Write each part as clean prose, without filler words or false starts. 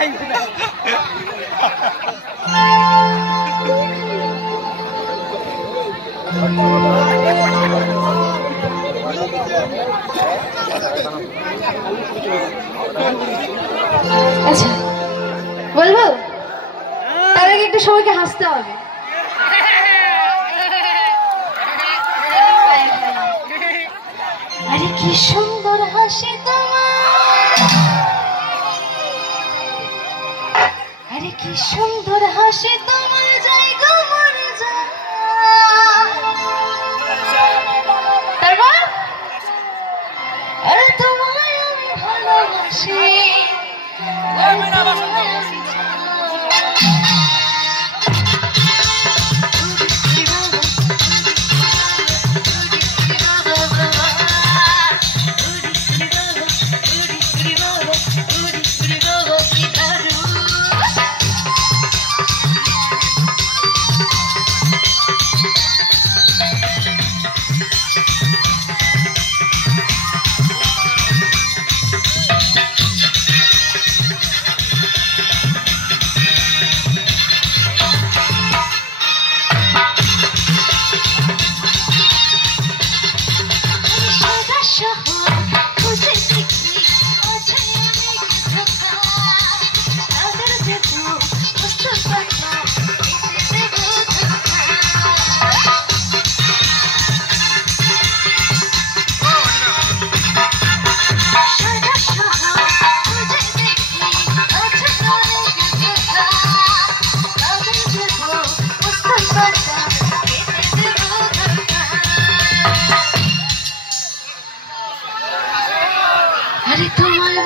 আচ্ছা বলবো, তার আগে একটু সবাইকে হাসতে হবে। আরে কি সুন্দর হাসি তোমার, আরে কি সুন্দর হাসি তোমার, জায়গা মরে যায়। তারপর আরে তোমায় আমি ভালোবাসি, আরে তোমার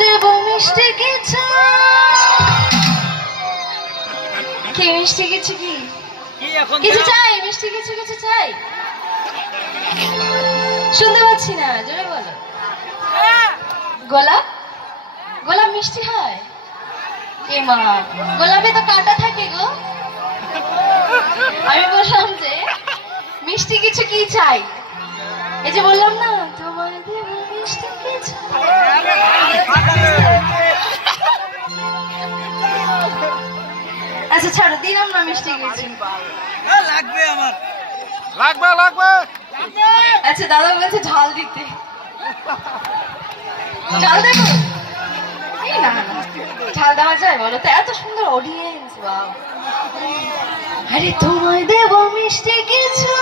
দেব মিষ্টি কিছু, কি মিষ্টি কিছু, কি কিছু চাই, মিষ্টি কিছু কিছু চাই, শুনতে পাচ্ছি না, জোরে বলো। গোলাপ, গোলাপ মিষ্টি হয়? এ মা, গোলাপে তো কাঁটা থাকে গো। আমি বললাম যে মিষ্টি কিছু কি চাই, এই যে বললাম না তোমার দেব মিষ্টি কিছু। আচ্ছা ছাড়ো, দিলাম না মিষ্টি কিছু। লাগবে আমার, লাগবে লাগবে। আচ্ছা দাদা বলেছে ঝাল দিতে, ঝাল দেবো? এই না না, ঝাল দেওয়া যায় বলো তো? এত সুন্দর অডিয়েন্স, ওয়াও। আরে তোমায় দেব মিষ্টি কিছু,